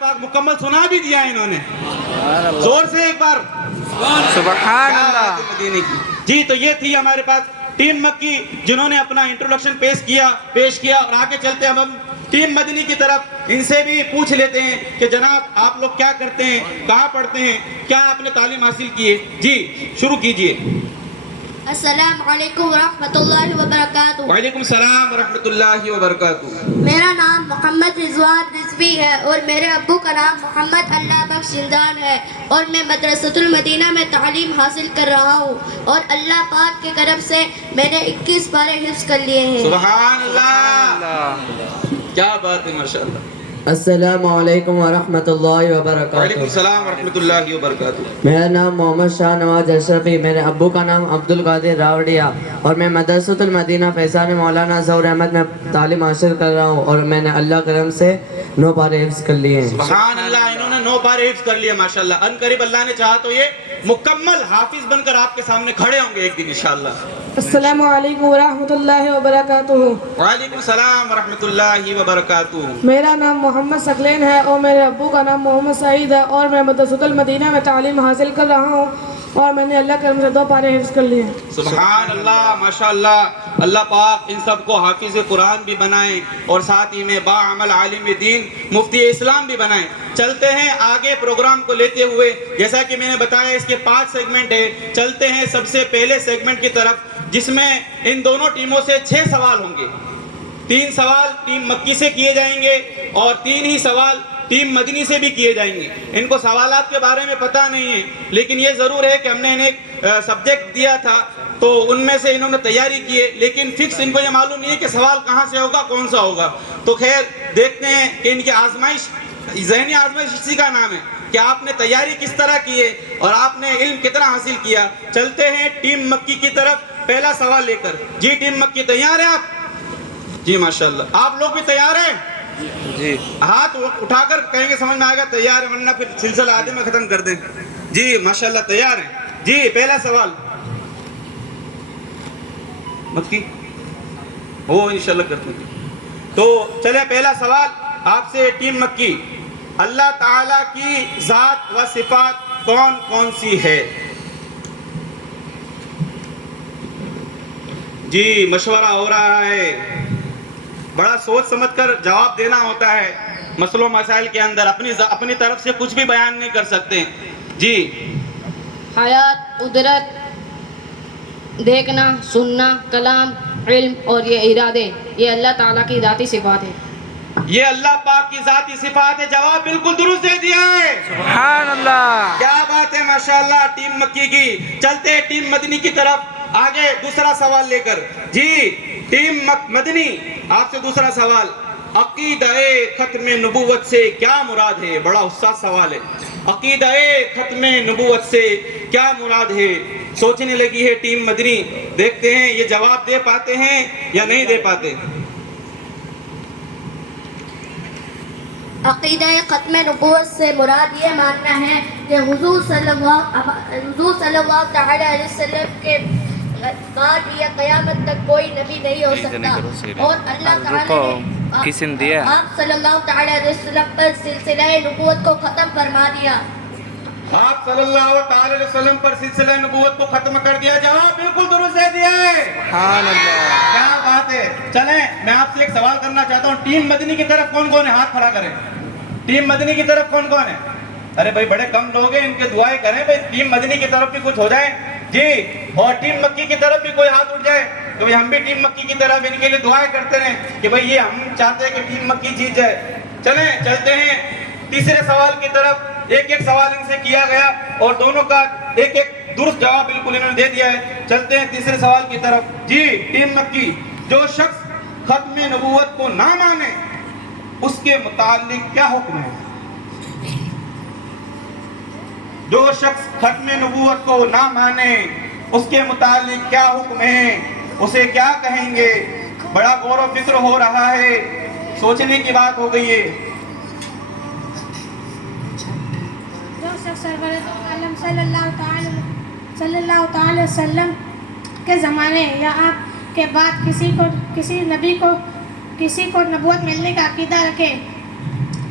پاک مکمل سنا بھی دیا انہوں نے. زور سے ایک بار سبحان اللہ. مدینے کی. جی تو یہ تھی ہمارے پاس ٹیم مکی جنہوں نے اپنا انٹروڈکشن پیش کیا اور آگے چلتے ہم ٹیم مدنی کی طرف ان سے بھی پوچھ لیتے ہیں کہ جناب آپ لوگ کیا کرتے ہیں, کہاں پڑھتے ہیں, کیا آپ نے تعلیم حاصل کی ہے. جی شروع کیجئے. السلام علیکم ورحمۃ اللہ وبرکاتہ. وعلیکم السلام ورحمۃ اللہ وبرکاتہ. میرا نام محمد رضوان رضوی ہے اور میرے ابو کا نام محمد اللہ بخش زندان ہے اور میں مدرسۃ المدینہ میں تعلیم حاصل کر رہا ہوں اور اللہ پاک کے کرم سے میں نے 21 پارے حفظ کر لیے ہیں. سبحان اللہ, کیا بات ہے, ماشاء اللہ. السلام علیکم ورحمۃ اللہ وعلیکم وبرکاتہ. السلام ورحمۃ اللہ وبرکاتہ. میرا نام محمد شاہ نواز اشرفی, میرے ابو کا نام عبد القادر راوڑیا اور میں مدرسۃ المدینہ فیضان مولانا ظہور احمد میں تعلیم حاصل کر رہا ہوں اور میں نے اللہ کرم سے 9 پارے حفظ کر لیے ہیں. سبحان اللہ, انہوں نے 9 پارے حفظ کر لیے ماشاء اللہ. ان قریب اللہ نے چاہا تو یہ مکمل حافظ بن کر آپ کے سامنے کھڑے ہوں گے ایک دن انشاءاللہ. السلام علیکم ورحمۃ اللہ وبرکاتہ. وعلیکم السلام ورحمۃ اللہ وبرکاتہ. میرا نام محمد ثقلین ہے اور میرے ابو کا نام محمد سعید ہے اور میں مدرسۃ المدینہ میں تعلیم حاصل کر رہا ہوں اور میں نے اللہ کرم سے 2 پارے حفظ کر لیے. سبحان اللہ, ماشاء اللہ. اللہ پاک ان سب کو حافظ قرآن بھی بنائیں اور ساتھ ہی میں باعمل عالم دین مفتی اسلام بھی بنائیں. چلتے ہیں آگے پروگرام کو لیتے ہوئے. جیسا کہ میں نے بتایا اس کے 5 سیگمنٹ ہیں. چلتے ہیں سب سے پہلے سیگمنٹ کی طرف جس میں ان دونوں ٹیموں سے 6 سوال ہوں گے. 3 سوال ٹیم مکی سے کیے جائیں گے اور 3 ہی سوال ٹیم مدنی سے بھی کیے جائیں گے. ان کو سوالات کے بارے میں پتہ نہیں ہے لیکن یہ ضرور ہے کہ ہم نے انہیں ایک سبجیکٹ دیا تھا تو ان میں سے انہوں نے تیاری کی ہے لیکن فکس ان کو یہ معلوم نہیں ہے کہ سوال کہاں سے ہوگا, کون سا ہوگا. تو خیر دیکھتے ہیں کہ ان کی آزمائش, ذہنی آزمائش اسی کا نام ہے کہ آپ نے تیاری کس طرح کی ہے اور آپ نے علم کتنا حاصل کیا. چلتے ہیں ٹیم مکی کی طرف پہلا سوال لے کر. جی ٹیم مکی تیار ہیں آپ؟ جی ماشاءاللہ. آپ لوگ بھی تیار ہیں؟ جی ہاتھ اٹھا کر کہیں گے سمجھ میں آئے گا تیار ہے, ورنہ پھر سلسلہ آدھے میں ختم کر دیں. جی ماشاءاللہ تیار ہیں. جی پہلا سوال مکی ہو انشاءاللہ کرتے ہیں. تو چلے پہلا سوال آپ سے ٹیم مکی. اللہ تعالیٰ کی ذات و صفات کون کون سی ہے؟ جی مشورہ ہو رہا ہے, بڑا سوچ سمجھ کر جواب دینا ہوتا ہے. مسئلوں مسائل کے اندر اپنی طرف سے کچھ بھی بیان نہیں کر سکتے. جی حیات, قدرت, دیکھنا, سننا, کلام, علم اور یہ ارادے, یہ اللہ تعالیٰ کی ذاتی صفات ہے. یہ اللہ پاک کی ذاتی صفات ہے. جواب بالکل درست دے دیا ہے. سبحان اللہ. کیا بات ہے ماشاءاللہ ٹیم مکی کی. چلتے ہیں ٹیم مدنی کی طرف آگے دوسرا سوال لے کر. جی ٹیم مدنی آپ سے دوسرا سوال. عقیدہ ختم نبوت سے کیا مراد ہے؟ بڑا حساس سوال ہے. عقیدہ ختم نبوت سے کیا مراد ہے؟ سوچنے لگی ہے ٹیم مدنی. دیکھتے ہیں یہ جواب دے پاتے ہیں یا نہیں دے پاتے. عقیدہ ختم نبوت سے مراد یہ ماننا ہے کہ حضور صلی اللہ تعالی علیہ وسلم کے بعد یا قیامت تک کوئی نبی نہیں ہو سکتا اور اللہ تعالی نے آپ صلی اللہ تعالی علیہ وسلم پر سلسلہ نبوت کو ختم فرما دیا. آپ صلی اللہ تعالی علیہ وسلم پر سلسلہ نبوت کو ختم کر دیا. جواب بالکل درست دے دیا ہے. سبحان اللہ. کیا بات ہے. چلیں میں آپ سے ایک سوال کرنا چاہتا ہوں. ٹیم مدنی کی طرف کون کون ہے؟ ہاتھ کھڑا کریں. ٹیم مدنی کی طرف کون کون ہے؟ ارے بھائی بڑے کم لوگ ہیں, ان کے دعائیں کریں بھائی ٹیم مدنی کی طرف بھی کچھ ہو جائے. جی اور ٹیم مکی کی طرف بھی کوئی ہاتھ اٹھ جائے تو بھائی ہم بھی ٹیم مکی کی طرف ان کے لیے دعائیں کرتے رہیں کہ بھائی یہ ہم چاہتے ہیں کہ ٹیم مکی جیت جائے. چلیں چلتے ہیں تیسرے سوال کی طرف. ایک ایک سوال ان سے کیا گیا اور دونوں کا ایک ایک درست جواب بالکل انہوں نے دے دیا ہے. چلتے ہیں تیسرے سوال کی طرف. جی ٹیم مکی, جو شخص ختم نبوت کو نہ مانے اس کے متعلق کیا حکم ہے؟ جو شخص ختم نبوت کو نہ مانے اس کے متعلق کیا حکم ہے, اسے کیا کہیں گے؟ بڑا غور و فکر ہو رہا ہے, سوچنے کی بات ہو گئی ہے. جو شخص سرور دو عالم صلی اللہ تعالی وسلم کے زمانے یا آپ کے بعد کسی نبی کو نبوت ملنے کا عقیدہ رکھے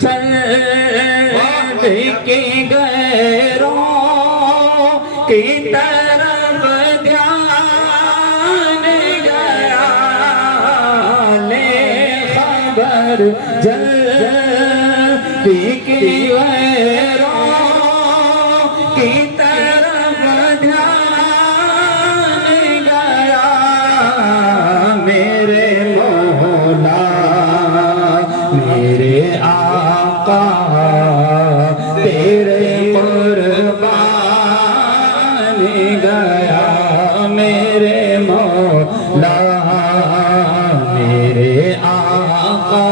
چل کے غیروں کی طرف دھیان گیا لے خبر جلدی کی غیروں کی طرف دھیان گیا میرے مولا میرے آقا تیرے قربان گیا میرے مولا میرے آقا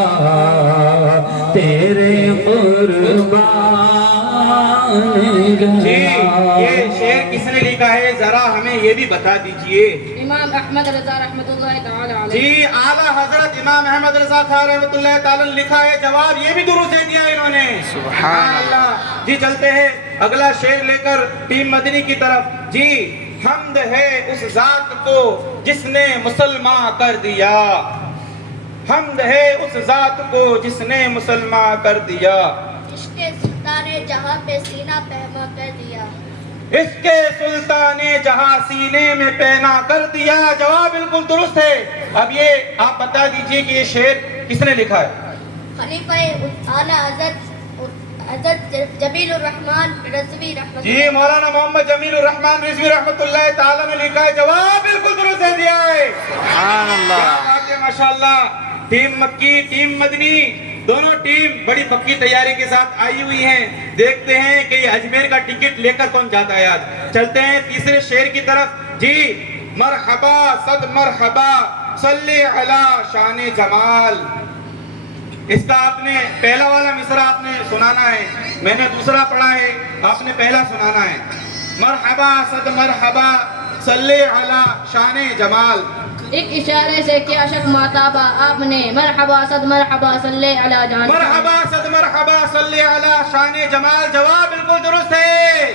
تیرے قربان جی گیا یہ شعر کس نے لکھا ہے ذرا ہمیں یہ بھی بتا دیجئے. امام احمد رضا رحمۃ اللہ تعالی علیہ. جی اعلیٰ حضرت امام احمد رضا خان رحمۃ اللہ تعالی نے لکھا ہے جواب یہ بھی درست دے دیا انہوں نے. سبحان اللہ. جی چلتے ہیں اگلا شعر لے کر ٹیم مدنی کی طرف. جی حمد ہے اس ذات کو جس نے مسلمان کر دیا حمد ہے اس ذات کو جس نے مسلمان کر دیا عشق سلطان جہاں پہ سینہ پہما کر دیا عشق سلطان جہاں سینے میں پہنا کر دیا. جواب بالکل درست ہے. اب یہ آپ بتا دیجئے کہ یہ شعر کس نے لکھا ہے؟ خلیفہ اعلیٰ حضرت جمیل الرحمن رضوی رحمۃ جی مولانا محمد جمیل الرحمن رضوی رحمۃ اللہ تعالی نے لکھا ہے. جواب بالکل درست دے دیا ہے. سبحان اللہ. کیا بات ہے ماشاءاللہ. ٹیم مکی ٹیم مدنی دونوں ٹیم بڑی پکی تیاری کے ساتھ آئی ہوئی ہیں. دیکھتے ہیں کہ یہ اجمیر کا ٹکٹ لے کر کون جاتا ہے آج. چلتے ہیں تیسرے شعر کی طرف. جی مرحبا صد مرحبا صلی علی شان جمال. اس کا آپ نے پہلا والا مصرع آپ نے سنانا ہے, میں نے دوسرا پڑھا ہے, آپ نے پہلا سنانا ہے. مرحبا صد مرحبا صلی علی شان جمال. ایک اشارے سے کیا شک ماتابہ آپ نے مرحبا صد مرحبا صلی علی جان. مرحبا صد مرحبا صلی علی شان جمال. جواب بالکل درست ہے.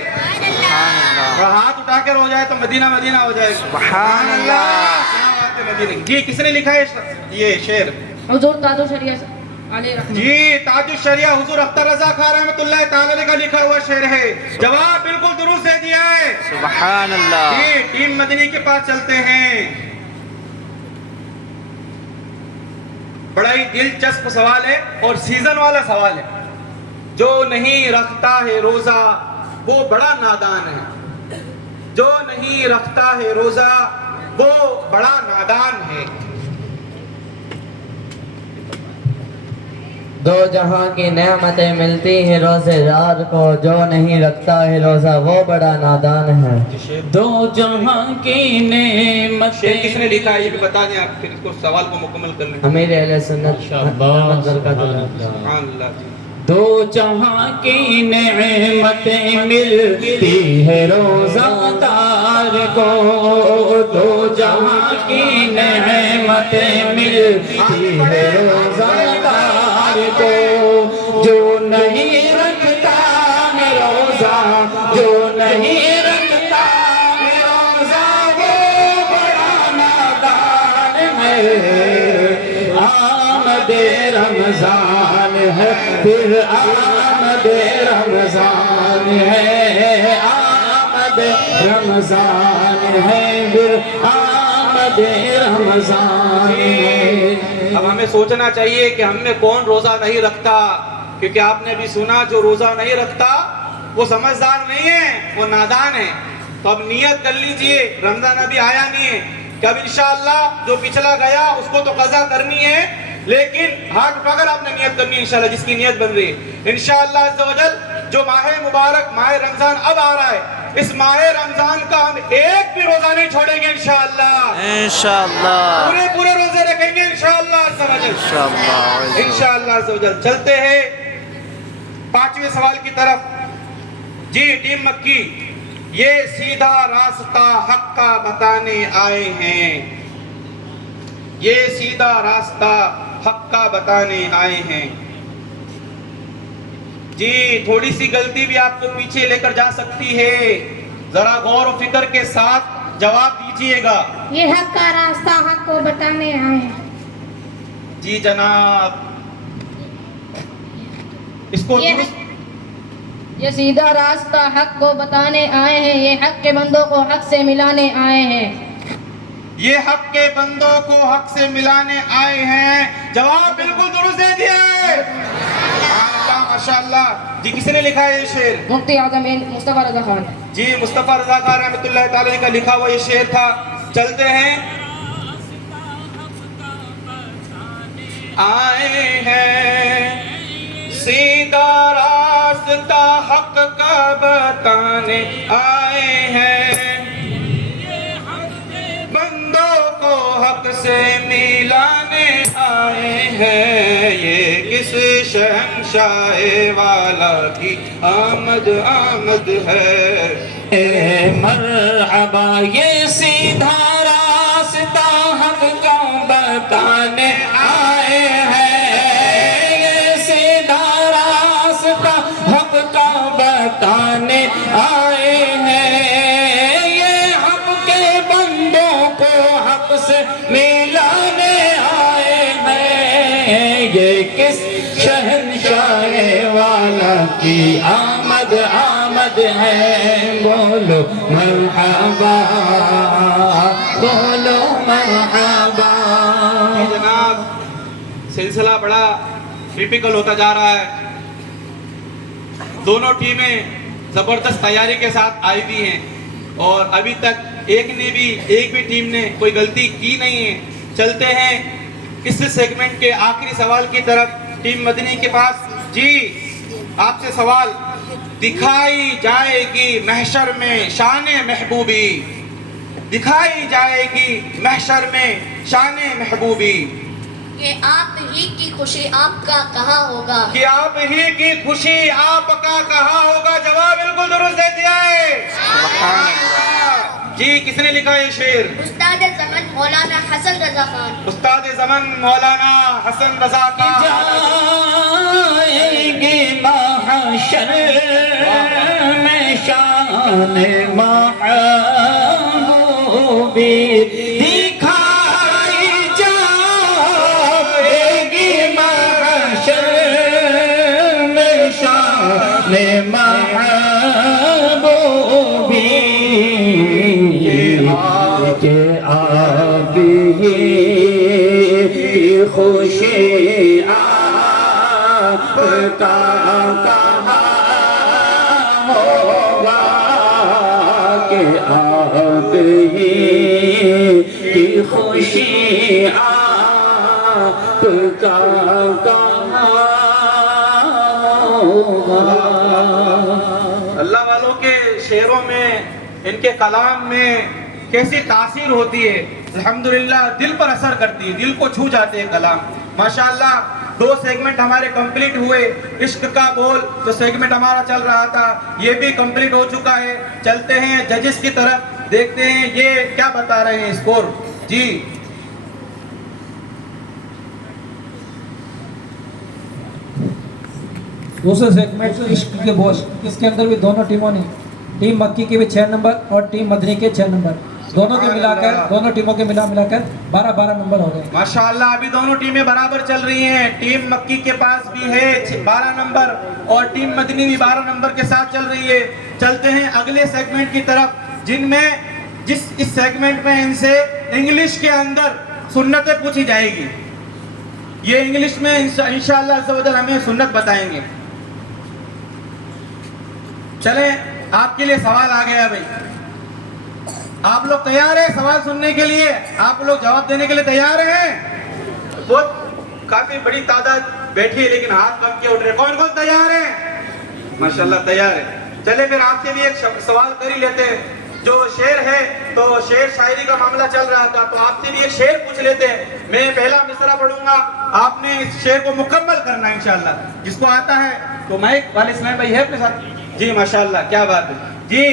اور ہاتھ اٹھا کر ہو جائے تو مدینہ مدینہ ہو جائے. سبحان اللہ. کیا بات ہے مدینہ. جی کس نے لکھا ہے یہ شعر؟ حضور تاج الشریعہ علیہ رحمۃ. جی تاج الشریعہ حضور اختر رضا خان رحمۃ اللہ تعالی کا لکھا ہوا شعر ہے. جواب بالکل درست دے دیا ہے. سبحان اللہ. جی ٹیم مدنی کے پاس چلتے ہیں. بڑا ہی دلچسپ سوال ہے اور سیزن والا سوال ہے. جو نہیں رکھتا ہے روزہ وہ بڑا نادان ہے. جو نہیں رکھتا ہے روزہ وہ بڑا نادان ہے. دو جہاں کی نعمتیں ملتی ہیں روزے دار کو جو نہیں رکھتا ہے روزہ وہ بڑا نادان ہے. دو جہاں کی نعمتیں شعر کس نے لکھا ہے یہ بھی بتا دیں آپ, پھر اس کو سوال کو مکمل کر لیں. امیر اہل سنت محمد برکت اللہ. سبحان اللہ. جی دو جہاں کی نعمتیں ملتی ہے روزہ دار کو. دو جہاں کی نعمتیں ملتی ہے روزہ دار کو. جو نہیں رکھتا ہے روزہ جو نہیں رکھتا ہے روزہ وہ بڑا نادان ہے. آمد رمضان ہے پھر آمد رمضان ہے. آمد رمضان ہے پھر آمد رمضان ہے. اب ہمیں سوچنا چاہیے کہ ہم میں کون روزہ نہیں رکھتا, کیونکہ آپ نے ابھی سنا جو روزہ نہیں رکھتا وہ سمجھدار نہیں ہے, وہ نادان ہے. تو اب نیت کر لیجئے, رمضان ابھی آیا نہیں ہے کہ اب انشاءاللہ جو پچھلا گیا اس کو تو قضا کرنی ہے, لیکن ہاتھ اٹھا کر آپ نے نیت کرنی ہے انشاءاللہ جس کی نیت بن رہی ہے. انشاءاللہ عز و جل جو ماہ مبارک ماہ رمضان اب آ رہا ہے, اس ماہ رمضان کا ہم ایک بھی روزہ نہیں چھوڑیں گے انشاءاللہ. انشاءاللہ. پورے روزے رکھیں گے انشاءاللہ عز و جل. انشاءاللہ عز و جل. چلتے ہیں پانچویں سوال کی طرف. جی ٹیم مکی یہ سیدھا راستہ حق کا بتانے آئے ہیں. یہ سیدھا راستہ حق کا بتانے آئے ہیں. جی تھوڑی سی غلطی بھی آپ کو پیچھے لے کر جا سکتی ہے, ذرا غور و فکر کے ساتھ جواب دیجئے گا. یہ حق کا راستہ حق کو بتانے آئے ہیں. جی جناب اس کو یہ سیدھا راستہ حق کو بتانے آئے ہیں، یہ حق کے بندوں کو حق سے ملانے آئے ہیں. یہ حق کے بندوں کو حق سے ملانے آئے ہیں. جواب بالکل درست دے دیا ہے. ماشاء اللہ. جی کس نے لکھا ہے یہ شعر؟ مفتی اعظم مصطفیٰ رضا خان. جی مصطفیٰ رضا خان رحمۃ اللہ تعالی کا لکھا ہوا یہ شعر تھا. چلتے ہیں. آئے ہیں سیدھا راستہ حق کا بتانے آئے ہیں، بندوں کو حق سے ملانے آئے ہیں. یہ کس شہنشاہ والا کی آمد آمد ہے. اے مرحبا یہ سیدھا راستہ حق کا بتانے آئے ہیں، یہ سیدھا راستہ حق کا بتانے آئے ہیں، یہ حق کے بندوں کو حق سے ملانے آئے ہیں. یہ کس شہنشاہ والا کی آمد آمد ہے. بولو مرحبا، بولو مرحبا. جناب سلسلہ بڑا ٹیپیکل ہوتا جا رہا ہے. دونوں ٹیمیں زبردست تیاری کے ساتھ آئی ہوئی ہیں اور ابھی تک ایک بھی ٹیم نے کوئی غلطی کی نہیں ہے. چلتے ہیں اس سیگمنٹ کے آخری سوال کی طرف. ٹیم مدنی کے پاس جی آپ سے سوال. دکھائی جائے گی محشر میں شان محبوبی، دکھائی جائے گی محشر میں شان محبوبی. کہ آپ ہی کی خوشی آپ کا کہاں ہوگا، کہ آپ ہی کی خوشی آپ کا کہاں ہوگا. جواب بالکل درست دے دیا ہے. جی کس نے لکھا یہ شعر؟ استاد زمن مولانا حسن رضا خان. استاد زمن مولانا حسن رضا خان. جائیں گے محشر میں شان محبوبی، دکھائی جائے گی محشر میں شان محبوبی. کہ آپ ہی خوشی آپ کا کہاں ہوگا، کہ آپ ہی کی خوشی آپ کا کہاں ہوگا. اللہ والوں کے شعروں میں، ان کے کلام میں کیسی تاثیر ہوتی ہے. الحمدللہ دل پر اثر کرتی ہے، دل کو چھو جاتے ہیں کلام. ماشاءاللہ 2 سیگمنٹ ہمارے کمپلیٹ ہوئے. عشق کا بول تو سیگمنٹ ہمارا چل رہا تھا، یہ بھی کمپلیٹ ہو چکا ہے. چلتے ہیں ججز کی طرف، دیکھتے ہیں یہ کیا بتا رہے ہیں اسکور. جی دوسرے سیگمنٹ عشق کے بول، اس کے اندر بھی دونوں ٹیموں نے، ٹیم مکی کی بھی 6 نمبر اور ٹیم مدنی کے 6 نمبر، دونوں کے ملا کر، دونوں ٹیموں کے ملا کر 12 نمبر ہو گئے. ماشاءاللہ ابھی دونوں ٹیمیں برابر چل رہی ہیں. ٹیم مکی کے پاس بھی ہے 12 نمبر اور ٹیم مدنی بھی 12 نمبر کے ساتھ چل رہی ہے. چلتے ہیں اگلے سیگمنٹ کی طرف، جن میں اس سیگمنٹ میں ان سے انگلش کے اندر سنتیں پوچھی جائے گی. یہ انگلش میں انشاءاللہ عز و جل ہمیں سنت بتائیں گے. چلیں آپ کے لیے سوال آ گیا بھائی. آپ لوگ تیار ہیں سوال سننے کے لیے؟ آپ لوگ جواب دینے کے لیے تیار ہیں؟ بہت کافی بڑی تعداد بیٹھی ہے لیکن ہاتھ کم کے اٹھ رہے. کون کون تیار ہیں؟ ماشاءاللہ تیار ہے. چلے پھر آپ سے بھی ایک سوال کر ہی لیتے ہیں. جو شعر ہے تو شعر شاعری کا معاملہ چل رہا تھا تو آپ سے بھی ایک شعر پوچھ لیتے ہیں. میں پہلا مصرع پڑھوں گا، آپ نے اس شعر کو مکمل کرنا ہے انشاءاللہ. جس کو آتا ہے تو مائک والد اسلام بھائی ہے اپنے ساتھ؟ جی ماشاءاللہ کیا بات ہے. جی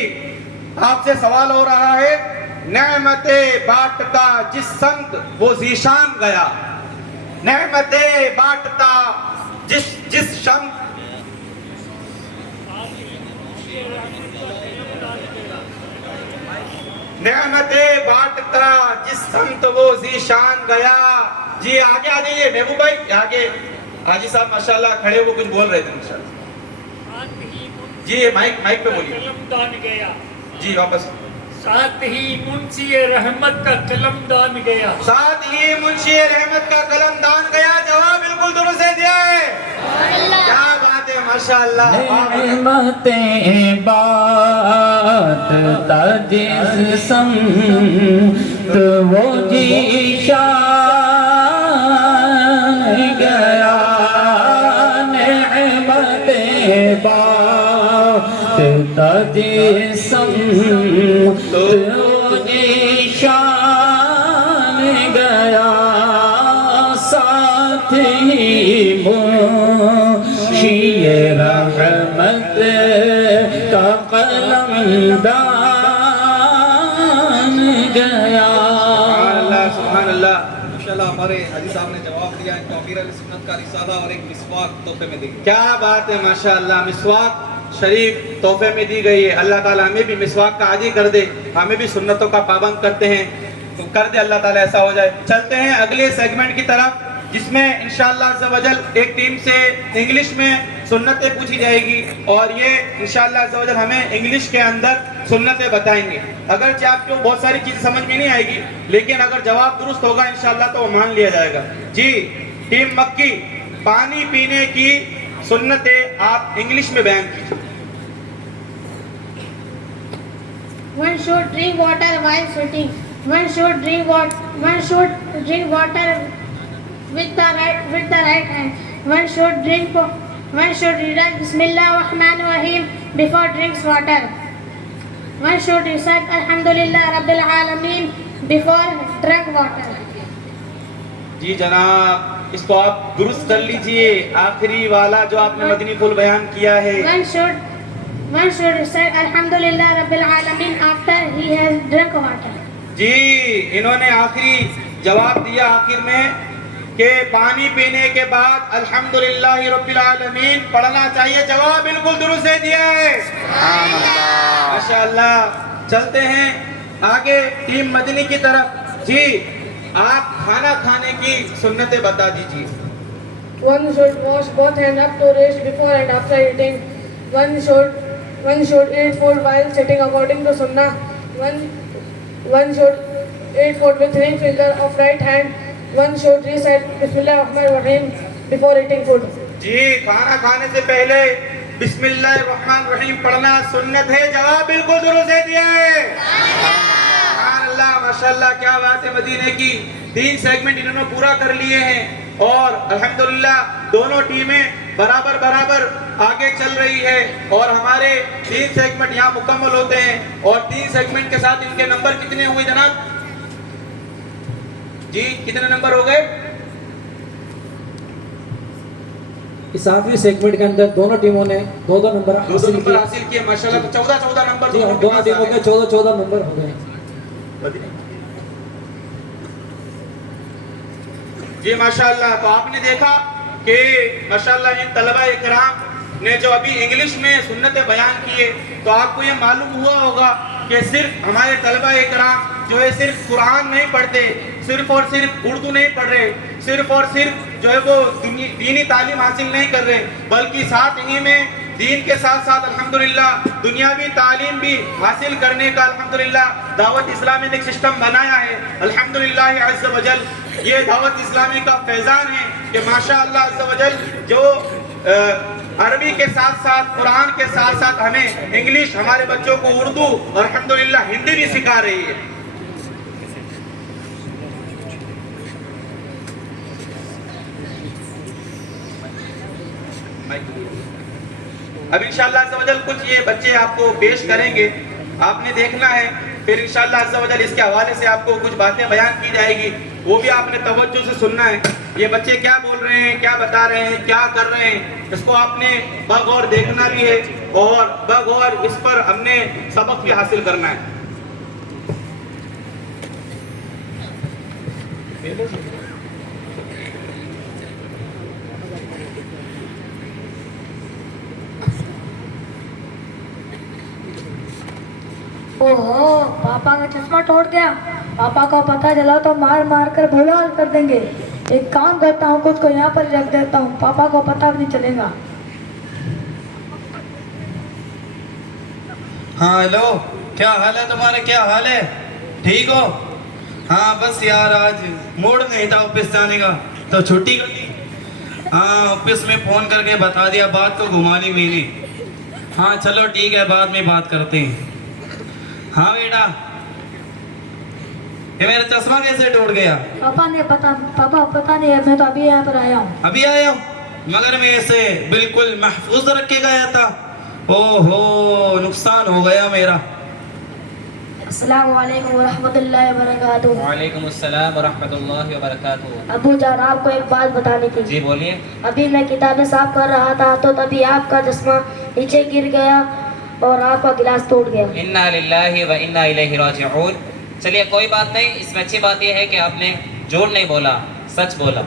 آپ سے سوال ہو رہا ہے، نعمتیں بانٹتا جس سمت وہ ذیشان گیا، نعمتیں بانٹتا جس سمت نعمتیں بانٹتا جس سمت وہ ذیشان گیا. جی آگے آ جائیے محبوب بھائی، آگے حاجی صاحب ماشاءاللہ کھڑے ہو کچھ بول رہے تھے انشاءاللہ. جی مائک پہ بولیے. قلمدان گیا. جی واپس. ساتھ ہی منشی رحمت کا قلمدان گیا. ساتھ ہی منشی رحمت کا قلمدان گیا. جواب بالکل درست دیا ہے. کیا بات ہے ماشاءاللہ. نعمتیں بات تجز سمت وہ جیشان گیا. نعمتیں بات تجز سمت وہ جیشان گیا. ساتھ ہی منشی رحمت کا قلمدان گیا. سبحان اللہ. ماشاءاللہ ہمارے حاجی صاحب نے جواب دیا. ان کو امیر اہل سنت کا رسالہ اور ایک مسواک تحفے میں دی. کیا بات ہے ماشاءاللہ. مسواک شریف تحفے میں دی گئی ہے. اللہ تعالیٰ ہمیں بھی مسواک کا عادی کر دے. ہمیں بھی سنتوں کا پابند کرتے ہیں تو کر دے اللہ تعالیٰ, ایسا ہو جائے. چلتے ہیں اگلے سیگمنٹ کی طرف جس میں انشاءاللہ عز و جل ایک ٹیم سے انگلش میں سنتیں پوچھی جائے گی اور یہ انشاءاللہ عز و جل ہمیں انگلش کے اندر سنتیں بتائیں گے. اگرچہ آپ کو بہت ساری چیزیں سمجھ میں نہیں آئے گی لیکن اگر جواب درست ہوگا انشاءاللہ تو وہ مان لیا جائے گا. جی ٹیم مکی, پانی پینے کی سنتیں آپ انگلش میں بیان کیجیے. One should drink water while sitting. One should drink water with the right hand. One should recite Bismillah Rahman Rahim before drinks water. One should recite Alhamdulillah Rabbil Alameen before drink water. جی جناب اس کو آپ درست کر لیجئے. آخری والا جو آپ نے مدنی پھول بیان کیا ہے. One should recite Alhamdulillah Rabbil Alameen after he has drunk water. جی انہوں نے آخری جواب دیا آخر میں کہ پانی پینے کے بعد الحمدللہ رب العالمین پڑھنا چاہیے. جواب بالکل درست دے دیا ہے. ماشاءاللہ. چلتے ہیں آگے ٹیم مدنی کی طرف. جی آپ کھانا کھانے کی سنتیں بتا دیجیے. One should wash both hands up to wrist before and after eating. One should eat food while sitting according to Sunnah. One should eat food with ring finger of right hand. One should recite Bismillah Rahman Rahim before eating food. جی کھانا کھانے سے پہلے بسم اللہ الرحمن الرحیم پڑھنا سنت ہے. جواب بالکل درست دے دیا ہے. سبحان اللہ. ماشاءاللہ کیا بات ہے مدینے کی. 3 سیگمنٹ انہوں نے پورا کر لیے ہیں اور الحمدللہ دونوں ٹیمیں برابر آگے چل رہی ہے اور ہمارے 3 سیگمنٹ یہاں مکمل ہوتے ہیں اور 3 سیگمنٹ کے ساتھ ان کے نمبر کتنے ہوئے جناب؟ جی کتنے نمبر ہو گئے؟ اس آخری سیگمنٹ کے اندر دونوں ٹیموں نے 2 نمبر حاصل کیے. ماشاءاللہ 14 نمبر جی دونوں ٹیموں کے 14 نمبر ہو گئے. جی ماشاءاللہ. تو آپ نے دیکھا کہ ماشاءاللہ ان طلبہ اکرام نے جو ابھی انگلش میں سنتیں بیان کیے تو آپ کو یہ معلوم ہوا ہوگا کہ صرف ہمارے طلبہ اکرام جو ہے صرف قرآن نہیں پڑھتے, صرف اور صرف اردو نہیں پڑھ رہے, صرف اور صرف جو ہے وہ دینی تعلیم حاصل نہیں کر رہے بلکہ ساتھ ہی میں دین کے ساتھ ساتھ الحمدللہ دنیاوی تعلیم بھی حاصل کرنے کا الحمدللہ دعوت اسلامی نے ایک سسٹم بنایا ہے. الحمدللہ عز و جل یہ دعوت اسلامی کا فیضان ہے کہ ماشاءاللہ عز و جل جو عربی کے ساتھ ساتھ قرآن کے ساتھ ساتھ ہمیں انگلش, ہمارے بچوں کو اردو اور الحمدللہ ہندی بھی سکھا رہی ہے. اب انشاءاللہ عز و جل کچھ یہ بچے آپ کو پیش کریں گے, آپ نے دیکھنا ہے, پھر انشاءاللہ عز و جل اس کے حوالے سے آپ کو کچھ باتیں بیان کی جائے گی, وہ بھی آپ نے توجہ سے سننا ہے. یہ بچے کیا بول رہے ہیں, کیا بتا رہے ہیں, کیا کر رہے ہیں, اس کو آپ نے بغور دیکھنا بھی ہے اور بغور اس پر ہم نے سبق بھی حاصل کرنا ہے. اوہو پاپا کا چشمہ ٹوٹ گیا. پاپا کو پتہ چلا تو مار مار کر بھولا کر دیں گے. ایک کام کرتا ہوں خود کو یہاں پر رکھ دیتا ہوں, پاپا کو پتہ بھی نہیں چلے گا. ہاں ہیلو، کیا حال ہے تمہارا؟ کیا حال ہے؟ ٹھیک ہو؟ ہاں بس یار آج موڈ نہیں تھا آفس جانے کا تو چھٹی کر دی. ہاں آفس میں فون کر کے بتا دیا، بات کو گھما لی میں نے. ہاں چلو ٹھیک ہے، بعد میں بات کرتے ہیں. ہاں بیٹا، یہ میرا چشمہ کیسے ٹوٹ گیا؟ پاپا پتا نہیں ہے، میں تو ابھی یہاں پر آیا ہوں. ابھی آیا ہوں؟ مگر میں اسے بالکل محفوظ رکھ کے گیا تھا. او ہو، نقصان ہو گیا میرا. السلام علیکم ورحمۃ اللہ وبرکاتہ. وعلیکم السلام ورحمۃ اللہ وبرکاتہ. ابو جان آپ کو ایک بات بتانی تھی. جی بولیے. ابھی میں کتابیں صاف کر رہا تھا تو تبھی آپ کا چشمہ نیچے گر گیا اور آپ کا گلاس ٹوٹ گیا. انا للہ و انا الیہ راجعون. چلیے کوئی بات نہیں، اس میں اچھی بات یہ ہے کہ آپ نے جھوٹ نہیں بولا، سچ بولا.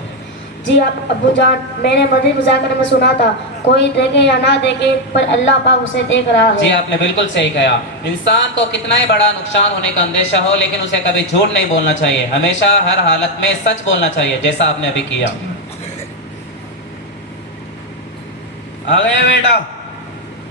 جی ابو جان، میں نے مدنی مذاکرے میں سنا تھا، کوئی دیکھے یا نہ دیکھے پر اللہ پاک اسے دیکھ رہا ہے. جی آپ نے بالکل صحیح کہا. انسان کو کتنا ہی بڑا نقصان ہونے کا اندیشہ ہو لیکن اسے کبھی جھوٹ نہیں بولنا چاہیے، ہمیشہ ہر حالت میں سچ بولنا چاہیے، جیسا آپ نے ابھی کیا. آ گیا بیٹا؟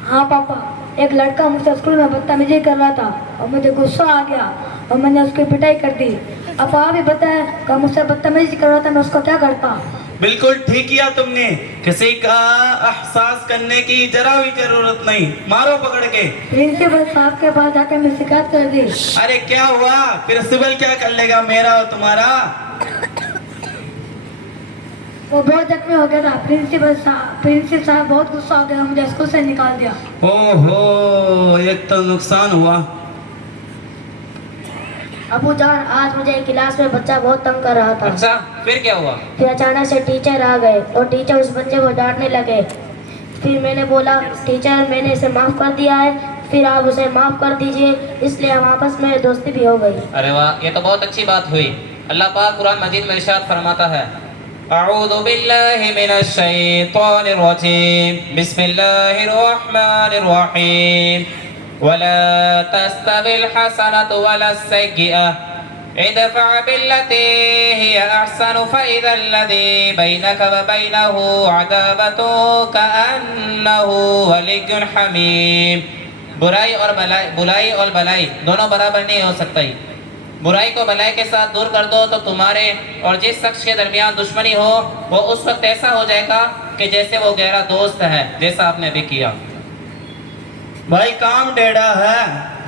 ہاں پاپا، ایک لڑکا مجھ سے اسکول میں بدتمیزی کر رہا تھا اور مجھے غصہ آ گیا اور میں نے اس کی پٹائی کر دی. اب آپ بھی بتائیں کہ مجھ سے بدتمیزی کر رہا تھا، میں اس کو کیا کرتا؟ بالکل ٹھیک کیا تم نے. کسی کا احساس کرنے کی ذرا بھی ضرورت نہیں، مارو پکڑ کے. پرنسپل صاحب کے پاس جا کے میں شکایت کر دی. ارے کیا ہوا؟ پرنسپل کیا کر لے گا میرا اور تمہارا؟ وہ بہت زخمی ہو گیا تھا. پرنسپل صاحب بہت غصہ ہو گیا، مجھے اسکول سے نکال دیا. او ہو، ایک تو نقصان ہوا. ابو جان آج مجھے کلاس میں بچہ بہت تنگ کر رہا تھا. اچھا پھر کیا ہوا؟ پھر اچانک سے ٹیچر آ گئے اور ٹیچر اس بچے کو ڈانٹنے لگے. پھر میں نے بولا ٹیچر میں نے اسے معاف کر دیا ہے، پھر آپ اسے معاف کر دیجئے، اس لیے ہم آپس میں دوستی بھی ہو گئی. ارے واہ، یہ تو بہت اچھی بات ہوئی. اللہ پاک قرآن مجید میں ارشاد فرماتا ہے اعوذ باللہ من الشیطان الرجیم بسم اللہ الرحمن الرحیم ولا تستوی الحسنة ولا السیئة ادفع بالتي هي احسن فاذا الذي بينك وبينه عداوة كأنه ولي حميم. برائی اور بلائی دونوں برابر نہیں ہو سکتی. برائی کو بلائی کے ساتھ دور کر دو تو تمہارے اور جس شخص کے درمیان دشمنی ہو وہ اس وقت ایسا ہو جائے گا کہ جیسے وہ گہرا دوست ہے، جیسا آپ نے بھی کیا. بھائی کام ٹیڑھا ہے،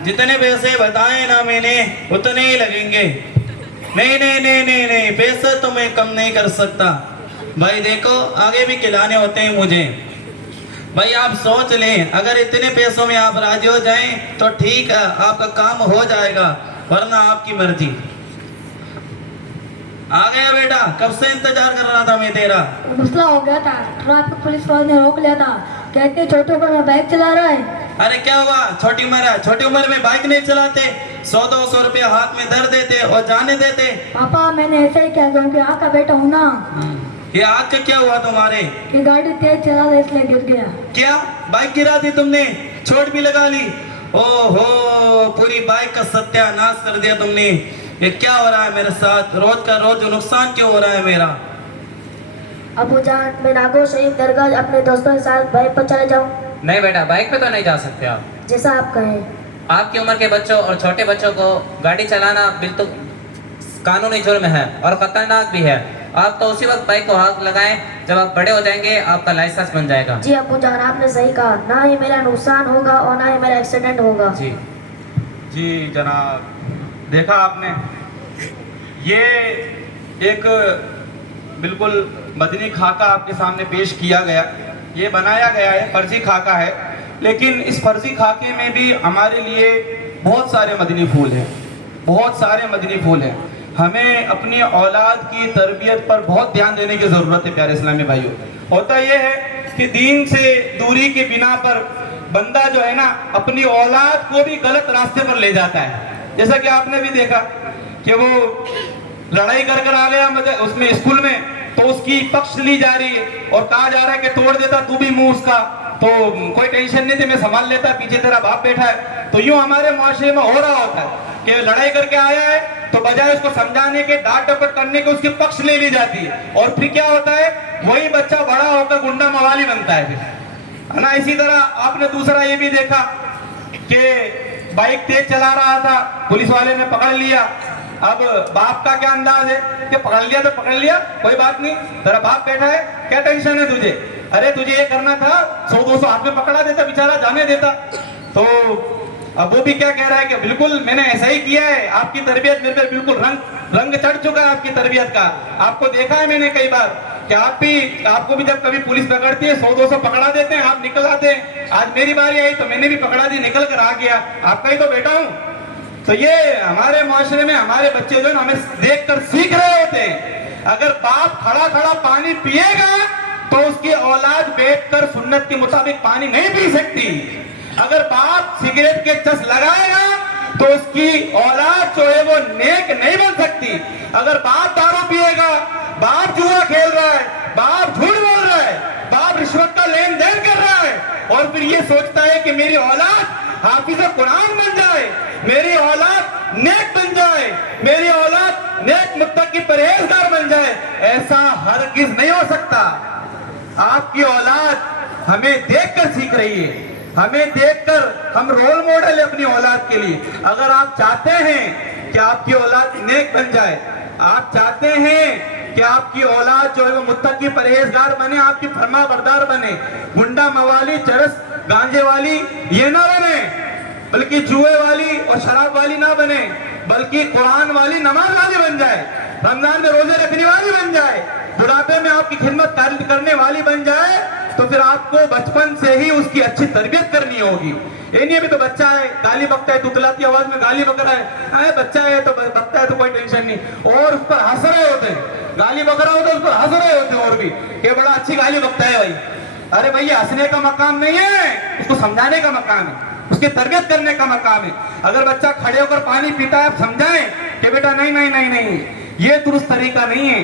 جتنے پیسے بتائے نا میں نے اتنے ہی لگیں گے. نہیں، پیسے تو میں کم نہیں کر سکتا. بھائی دیکھو آگے بھی کھلانے ہوتے ہیں مجھے. بھائی آپ سوچ لیں، اگر اتنے پیسوں میں آپ راضی ہو جائیں تو ٹھیک ہے، آپ کا کام ہو جائے گا، ورنہ آپ کی مرضی. آ گیا بیٹا؟ کب سے انتظار کر رہا تھا میں تیرا. مسئلہ ہو گیا تھا، ٹریفک پولیس والے نے روک لیا تھا، کہتے چھوٹے عمر میں بائک چلا رہا ہے. ارے کیا ہوا؟ چھوٹی عمر ہے، چھوٹی عمر میں بائک نہیں چلاتے، 100-200 روپے ہاتھ میں دھر دیتے اور جانے دیتے. پاپا میں نے ایسا ہی کیا کیونکہ آپ کا بیٹا ہوں نا. یہ آج کا کیا ہوا تمہارے؟ کہ گاڑی تیز چلا رہا اس لیے گر گیا. کیا بائک گرا دی تم نے؟ چھوٹ بھی لگا لی؟ او ہو، پوری بائک کا ستیہ ناش کر دیا تم نے. یہ کیا ہو رہا ہے میرے ساتھ؟ روز کا روز نقصان کیوں ہو رہا ہے میرا؟ ابو جان میں ناگو شریف درگاہ اپنے دوستوں کے ساتھ بائک پر چلے جاؤں؟ نہیں بیٹا، بائک پہ تو نہیں جا سکتے آپ. جیسا آپ کہیں. آپ کی عمر کے بچوں اور چھوٹے بچوں کو گاڑی چلانا بالکل قانونی جرم ہے اور خطرناک بھی ہے. آپ تو اسی وقت بائک کو ہاتھ لگائیں جب آپ بڑے ہو جائیں گے، آپ کا لائسنس بن جائے گا. جی ابو جان آپ نے صحیح کہا، نہ ہی میرا نقصان ہوگا اور نہ ہی میرا ایکسیڈنٹ ہوگا. جی جناب، دیکھا آپ نے، یہ ایک بالکل مدنی خاکہ آپ کے سامنے پیش کیا گیا. یہ بنایا گیا ہے، فرضی خاکہ ہے، لیکن اس فرضی خاکے میں بھی ہمارے لیے بہت سارے مدنی پھول ہیں، بہت سارے مدنی پھول ہیں. ہمیں اپنی اولاد کی تربیت پر بہت دھیان دینے کی ضرورت ہے. پیارے اسلامی بھائیوں، ہوتا یہ ہے کہ دین سے دوری کی بنا پر بندہ جو ہے نا اپنی اولاد کو بھی غلط راستے پر لے جاتا ہے. جیسا کہ آپ نے بھی دیکھا کہ وہ لڑائی کر آ گیا اس میں اسکول میں، تو اس کی پکش لی جا رہی ہے اور کہا جا رہا ہے کہ توڑ دیتا تو بھی منہ اس کا، تو کوئی ٹینشن نہیں تھی، میں سنبھال لیتا، پیچھے تیرا باپ بیٹھا ہے. تو یوں ہمارے معاشرے میں ہو رہا ہوتا ہے کہ لڑائی کر کے آیا ہے تو بجائے اس کو سمجھانے کے، ڈانٹ ڈپٹ کرنے کے، اس کی پکش لے لی جاتی ہے. اور پھر کیا ہوتا ہے، وہی بچہ بڑا ہو کر گنڈا موالی بنتا ہے پھر، ہے نا. اسی طرح آپ نے دوسرا یہ بھی دیکھا کہ بائک تیز چلا رہا تھا, پولیس والے نے پکڑ لیا. اب باپ کا کیا انداز ہے کہ پکڑ لیا تو پکڑ لیا, کوئی بات نہیں, تیرا باپ بیٹھا ہے, کیا ٹینشن ہے تجھے, ارے تجھے یہ کرنا تھا 100-200 ہاتھ میں پکڑا دیتا, بیچارہ جانے دیتا. تو اب وہ بھی کیا کہہ رہا ہے کہ بالکل میں نے ایسا ہی کیا ہے, آپ کی تربیت میرے پہ بالکل رنگ چڑھ چکا ہے آپ کی تربیت کا. آپ کو دیکھا ہے میں نے کئی بار کہ آپ کو بھی جب کبھی پولیس پکڑتی ہے 100-200 پکڑا دیتے ہیں, آپ نکل آتے ہیں. آج میری باری آئی تو میں نے بھی پکڑا دی, نکل کر آ گیا, آپ کا ہی تو بیٹا ہوں. تو یہ ہمارے معاشرے میں ہمارے بچے جو ہے ہمیں دیکھ کر سیکھ رہے ہوتے ہیں. اگر باپ کھڑا کھڑا پانی پیے گا تو اس کی اولاد بیٹھ کر سنت کے مطابق پانی نہیں پی سکتی. اگر باپ سگریٹ کے چس لگائے گا تو اس کی اولاد جو ہے وہ نیک نہیں بن سکتی. اگر باپ دارو پیے گا, باپ جوا کھیل رہا ہے, باپ جھوٹ بول رہا ہے, باپ رشوت کا لین دین کر رہا ہے, اور پھر یہ سوچتا ہے کہ میری اولاد حافظ قرآن بن جائے, میری اولاد نیک بن جائے, میری اولاد نیک متقی پرہیزگار بن جائے, ایسا ہرگز نہیں ہو سکتا. آپ کی اولاد ہمیں دیکھ کر سیکھ رہی ہے, ہمیں دیکھ کر ہم رول ماڈل ہیں اپنی اولاد کے لیے. اگر آپ چاہتے ہیں کہ آپ کی اولاد نیک بن جائے, آپ چاہتے ہیں کہ آپ کی اولاد جو ہے وہ متقی پرہیزگار بنے, آپ کی فرما بردار بنے, گنڈا موالی چرس گانجے والی یہ نہ بنے, بلکہ جوئے والی اور شراب والی نہ بنے, بلکہ قرآن والی نماز والی بن جائے, رمضان میں روزے رکھنے والی بن جائے, بڑھاپے میں آپ کی خدمت کرنے والی بن جائے, تو پھر آپ کو بچپن سے ہی اس کی اچھی تربیت کرنی ہوگی. یہ نہیں ابھی تو بچہ ہے, گالی بکتا ہے, تتلاتی آواز میں گالی بک رہا ہے, بچہ ہے تو بکتا ہے تو کوئی ٹینشن نہیں, اور اس پر ہنس رہے ہوتے ہیں, گالی بک رہا ہوتا ہے اس پر ہنس رہے ہوتے ہیں, اور بھی کہ بڑا اچھی گالی بکتا ہے بھائی. ارے بھائی ہنسنے کا مقام نہیں ہے, اس کو سمجھانے کا مقام ہے, اس کی تربیت کرنے کا مقام ہے. اگر بچہ کھڑے ہو کر پانی پیتا ہے, آپ سمجھائیں کہ بیٹا نہیں, یہ درست طریقہ نہیں ہے.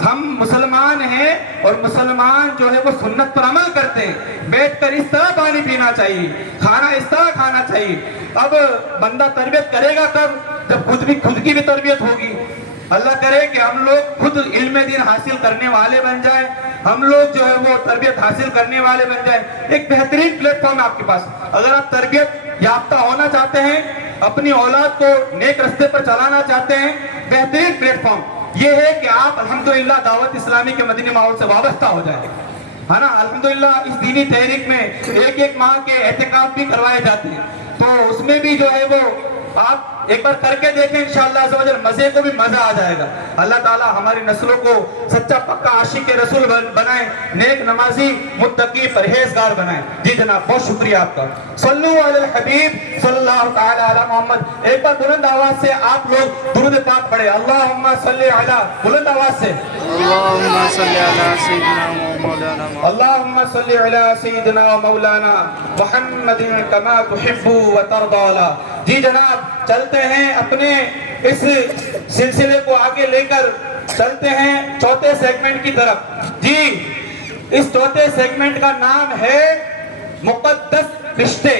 ہم مسلمان ہیں اور مسلمان جو ہے وہ سنت پر عمل کرتے ہیں. بیٹھ کر اس طرح پانی پینا چاہیے, کھانا اس طرح کھانا چاہیے. اب بندہ تربیت کرے گا تب جب خود کی بھی تربیت ہوگی. اللہ کرے کہ ہم لوگ خود علم دین حاصل کرنے والے بن جائیں, ہم لوگ جو ہے وہ تربیت حاصل کرنے والے بن جائیں. ایک بہترین پلیٹ فارم ہے آپ کے پاس. اگر آپ تربیت یافتہ ہونا چاہتے ہیں, اپنی اولاد کو نیک رستے پر چلانا چاہتے ہیں, بہترین پلیٹ فارم یہ ہے کہ آپ الحمدللہ دعوت اسلامی کے مدنی ماحول سے وابستہ ہو جائیں, ہے نا. الحمدللہ اس دینی تحریک میں ایک ماہ کے اعتکاف بھی کروائے جاتے ہیں, تو اس میں بھی جو ہے وہ آپ ایک بار کر کے دیکھیں, انشاءاللہ عز و جل مزے کو بھی مزہ آ جائے گا. اللہ تعالی ہماری نسلوں کو سچا پکا عاشق رسول بنائیں, نیک نمازی متقی پرہیزگار بنائیں. جی جناب, بہت شکریہ آپ کا. صلو علی الحبیب صلی اللہ تعالی علی محمد. ایک بار بلند آواز سے آپ لوگ درود پاک پڑھیں. اللہم صلی علی, بلند آواز سے اللہم صلی علی سیدنا و مولانا محمد. اللہم صلی علی سیدنا و مولانا محمد کما تحب و ترضی. جی جناب, چلتے ہیں اپنے اس سلسلے کو آگے لے کر چلتے ہیں چوتھے سیگمنٹ کی طرف. جی, اس چوتھے سیگمنٹ کا نام ہے مقدس رشتے.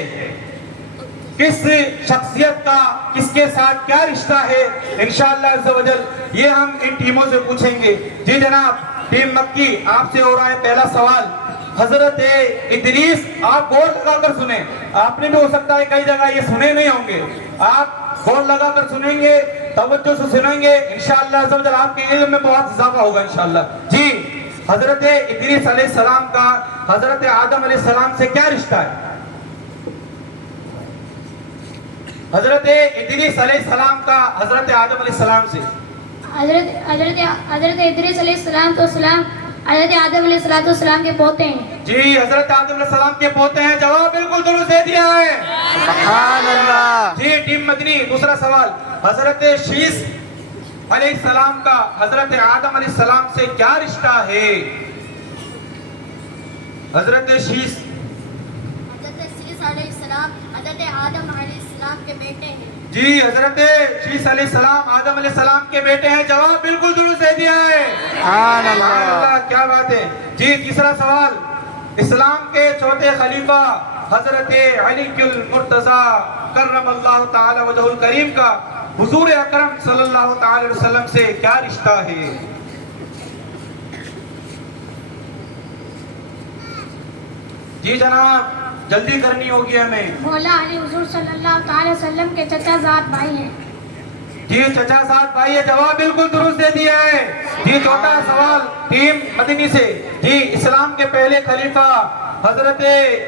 کس شخصیت کا کس کے ساتھ کیا رشتہ ہے, انشاءاللہ عز و جل یہ ہم ان ٹیموں سے پوچھیں گے. جی جناب, ٹیم مکی آپ سے ہو رہا ہے پہلا سوال. حضرت ادریس, آپ غور لگا کر سنیں, آپ نے بھی ہو سکتا ہے کئی جگہ یہ سنے نہیں ہوں گے, آپ غور لگا کر سنیں گے, توجہ سے سنیں گے, انشاءاللہ عز و جل آپ کے علم میں بہت اضافہ ہوگا انشاءاللہ. جی, حضرت ادریس علیہ السلام کا حضرت آدم علیہ السلام سے کیا رشتہ ہے؟ حضرت ادریس علیہ السلام کا حضرت آدم علیہ السلام سے. حضرت ادریس علیہ السلام تو سلام حضرت آدم علیہ السلام کے پوتے ہیں. جی, حضرت آدم علیہ السلام کے پوتے ہیں. جواب بالکل درست دے دیا ہے, سبحان اللہ. جی ٹیم مدنی, دوسرا سوال. حضرت شیس علیہ السلام کا حضرت آدم علیہ السلام سے کیا رشتہ ہے؟ حضرت شیس علیہ السلام حضرت آدم علیہ السلام کے بیٹے ہیں. جی, حضرت شیس علیہ السلام آدم علیہ السلام کے بیٹے ہیں. جواب بالکل درست دے دیا ہے, سبحان اللہ. کیا بات ہے. جی, تیسرا سوال. اسلام کے چوتھے خلیفہ حضرت علی المرتضی کرم اللہ تعالی وجہ الکریم کا حضور اکرم صلی اللہ تعالی وسلم سے کیا رشتہ ہے؟ جی جناب, جلدی کرنی ہوگی ہمیں. مولا علی حضور صلی اللہ تعالی وسلم کے چچا زاد بھائی ہیں. جی چچا صاحب بھائی یہ جواب بالکل درست دے دیا ہے. جی چوتھا سوال ٹیم مدنی سے. جی اسلام کے پہلے خلیفہ حضرت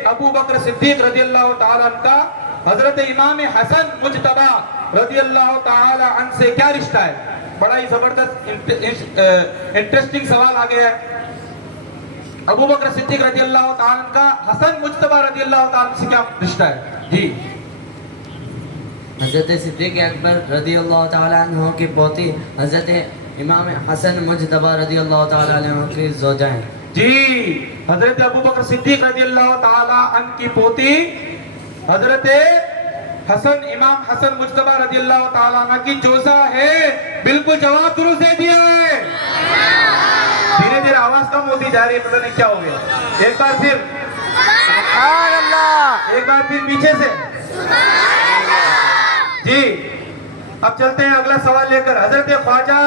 ابو بکر صدیق رضی اللہ تعالیٰ عنہ کا حضرت امام حسن مجتبی رضی اللہ تعالیٰ عنہ سے کیا رشتہ ہے؟ بڑا ہی زبردست انٹرسٹنگ سوال آ گیا ہے. ابو بکر صدیق رضی اللہ تعالیٰ عنہ کا حسن مجتبی رضی اللہ تعالیٰ عنہ سے کیا رشتہ ہے؟ جی حضرت صدیق اکبر رضی اللہ تعالیٰ عنہ کی پوتی حضرت امام حسن مجتبی رضی اللہ تعالیٰ عنہ کی زوجہ ہیں. جی حضرت ابو بکر صدیق رضی اللہ تعالیٰ عنہ کی پوتی حضرت حسن امام حسن مجتبی رضی اللہ تعالیٰ عنہ کی جوزہ ہے. بالکل جواب درست دے دیا ہے. دھیرے دھیرے آواز کم ہوتی جا رہی ہے, پتہ نہیں کیا ہو گیا. ایک بار پھر سبحان اللہ, ایک بار پھر پیچھے سے. جی اب چلتے ہیں اگلا سوال لے کر. حضرت خواجہ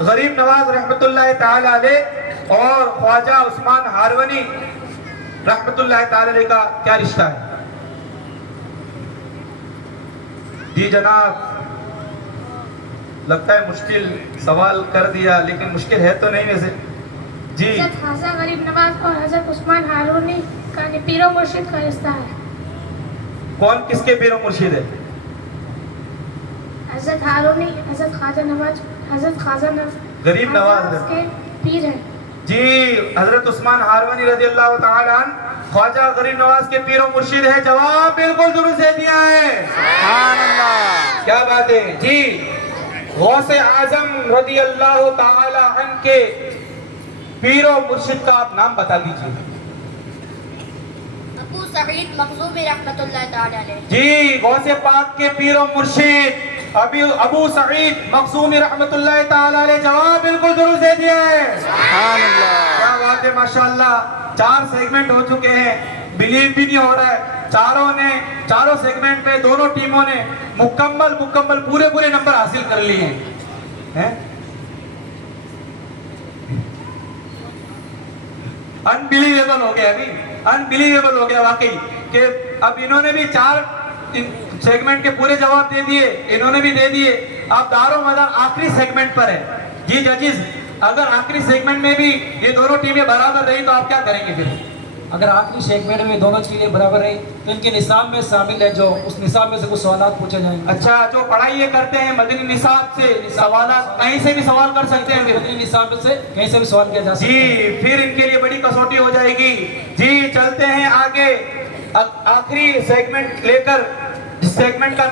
غریب نواز رحمت اللہ تعالی علیہ اور خواجہ عثمان ہارونی رحمت اللہ تعالی علیہ کا کیا رشتہ ہے؟ جی جناب, لگتا ہے مشکل سوال کر دیا, لیکن مشکل ہے تو نہیں ویسے. جی حضرت خواجہ غریب نواز اور حضرت عثمان ہارونی کا پیر و مرشد کا رشتہ ہے. کون کس کے پیر و مرشد ہے؟ حضرت ہارونی حضرت خواجہ نواز حضرت خواجہ غریب نواز کے پیر ہیں. جی حضرت عثمان ہارونی رضی اللہ تعالی عنہ خواجہ غریب نواز کے پیر و مرشد ہے. جواب بالکل درست دے دیا ہے. سبحان اللہ, کیا بات ہے. جی غوث اعظم رضی اللہ تعالی عنہ کے پیر و مرشد کا آپ نام بتا دیجیے. ابو سعید مخزومی رحمت اللہ تعالی علیہ. جی غوث پاک کے پیر و مرشد ابو سعید مخزومی رحمت اللہ تعالی علیہ. جواب بالکل درست دے دیا ہے. سبحان اللہ, کیا بات ہے ماشاءاللہ. 4 سیگمنٹ ہو چکے ہیں, بلیو بھی نہیں ہو رہا ہے. چاروں سیگمنٹ میں دونوں ٹیموں نے مکمل پورے نمبر حاصل کر لیے ہیں. انبلیویبل ہو گیا, ابھی انبلیویبل ہو گیا واقعی کہ اب انہوں نے بھی 4 سیگمنٹ کے پورے جواب دے دیے, انہوں نے بھی دے دیے. اب دار و مدار آخری سیگمنٹ پر ہے. جی ججز, اگر آخری سیگمنٹ میں بھی یہ دونوں ٹیمیں برابر رہی تو آپ کیا کریں گے پھر؟ اگر آخری سیگمنٹ میں دونوں چیزیں برابر رہی تو ان کے نصاب میں شامل ہے, جو اس نصاب میں سے کچھ سوالات پوچھے جائیں گے. اچھا, جو پڑھائی یہ کرتے ہیں مدنی نصاب سے سوالات کہیں سے بھی سوال کر سکتے ہیں. مدنی نصاب سے کہیں سے بھی سوال کیا جا سکتا ہے. جی پھر ان کے لیے بڑی کسوٹی ہو جائے گی. جی چلتے ہیں آگے آخری سیگمنٹ لے کر. اس سیگمنٹ کا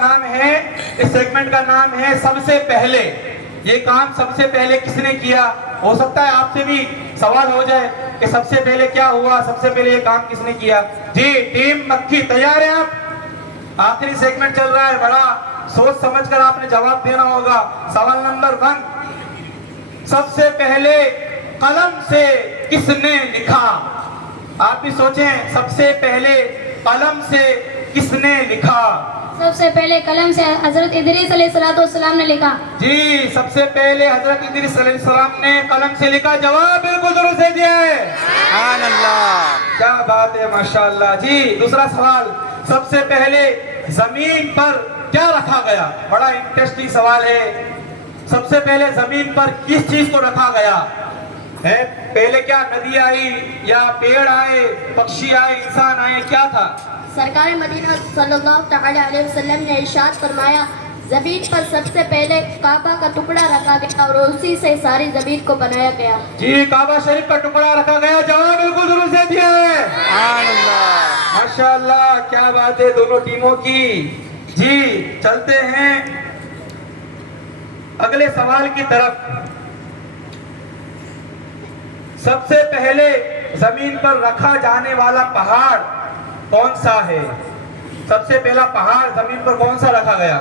نام ہے سب سے پہلے. یہ کام سب سے پہلے کس نے کیا؟ ہو سکتا ہے آپ سے بھی سوال ہو جائے کہ سب سے پہلے کیا ہوا, سب سے پہلے یہ کام کس نے کیا. جی ٹیم مکھی تیار ہیں آپ؟ آخری سیگمنٹ چل رہا ہے, بڑا سوچ سمجھ کر آپ نے جواب دینا ہوگا. سوال نمبر 1, سب سے پہلے قلم سے کس نے لکھا؟ آپ بھی سوچیں, سب سے پہلے قلم سے کس نے لکھا؟ سب سے پہلے قلم سے حضرت ادریس علیہ السلام نے لکھا. جی سب سے پہلے حضرت ادریس علیہ السلام نے قلم سے لکھا. جواب بالکل درست دے دیا ہے. سبحان اللہ, کیا بات ہے ماشاءاللہ. جی دوسرا سوال, سب سے پہلے زمین پر کیا رکھا گیا؟ بڑا انٹرسٹنگ سوال ہے. سب سے پہلے زمین پر کس چیز کو رکھا گیا ہے؟ پہلے کیا ندی آئی یا پیڑ آئے, پکشی آئے, انسان آئے, کیا تھا؟ سرکار مدینہ صلی اللہ تعالی علیہ وسلم نے ارشاد فرمایا, زمین پر سب سے پہلے کعبہ کا ٹکڑا رکھا گیا اور اسی سے ساری زمین کو بنایا گیا. جی کعبہ شریف کا ٹکڑا رکھا گیا. جواب بالکل درست دے دیا ہے. سبحان اللہ, ماشاءاللہ, کیا بات ہے دونوں ٹیموں کی. جی چلتے ہیں اگلے سوال کی طرف. سب سے پہلے زمین پر رکھا جانے والا پہاڑ کون سا ہے؟ سب سے پہلا پہاڑ زمین پر کون سا رکھا گیا؟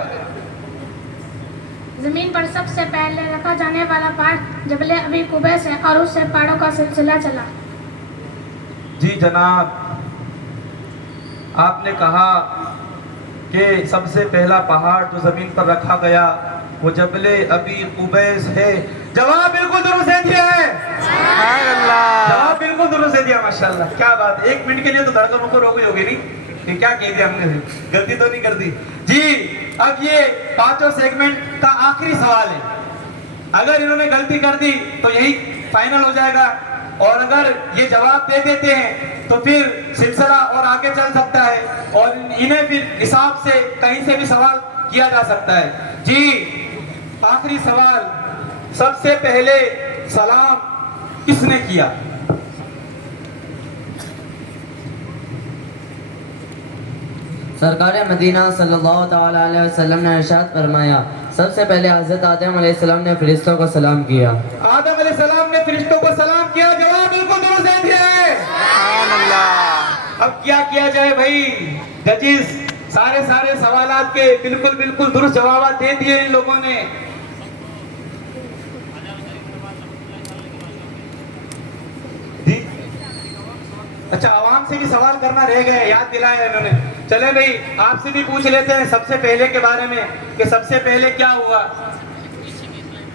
زمین پر سب سے پہلے رکھا جانے والا پہاڑ جبل ابی قبیس ہے اور اس سے پہاڑوں کا سلسلہ چلا. جی جناب, آپ نے کہا کہ سب سے پہلا پہاڑ جو زمین پر رکھا گیا وہ جبل ابی قبیس ہے. جواب بالکل درست دے دیا ہے. سبحان اللہ, جواب بالکل درست دے دیا. ماشاءاللہ, کیا بات ہے. 1 منٹ کے لیے تو دھڑکن اوپر ہو گئی ہوگی نہیں. یہ کیا کہہ دیا ہم نے, غلطی تو نہیں کر دی جی. اب یہ پانچوں سیگمنٹ کا آخری سوال ہے. اگر انہوں نے غلطی کر دی تو یہی فائنل ہو جائے گا, اور اگر یہ جواب دے دیتے ہیں تو پھر سلسلہ اور آگے چل سکتا ہے, اور انہیں پھر حساب سے کہیں سے بھی سوال کیا جا سکتا ہے. جی آخری سوال, سب سے پہلے سلام کس نے کیا؟ سرکار مدینہ صلی اللہ تعالی علیہ وسلم نے ارشاد فرمایا, سب سے پہلے حضرت آدم علیہ السلام نے فرشتوں کو سلام کیا. آدم علیہ السلام نے فرشتوں کو سلام کیا, جواب بالکل درست ہے. سبحان اللہ. اب کیا کیا جائے بھائی, ججز سارے سوالات کے بالکل درست جوابات دے دیے ان لوگوں نے. اچھا عوام سے بھی سوال کرنا رہ گئے, یاد دلایا انہوں نے. چلے بھائی آپ سے بھی پوچھ لیتے ہیں سب سے پہلے کے بارے میں, کہ سب سے پہلے کیا ہوا.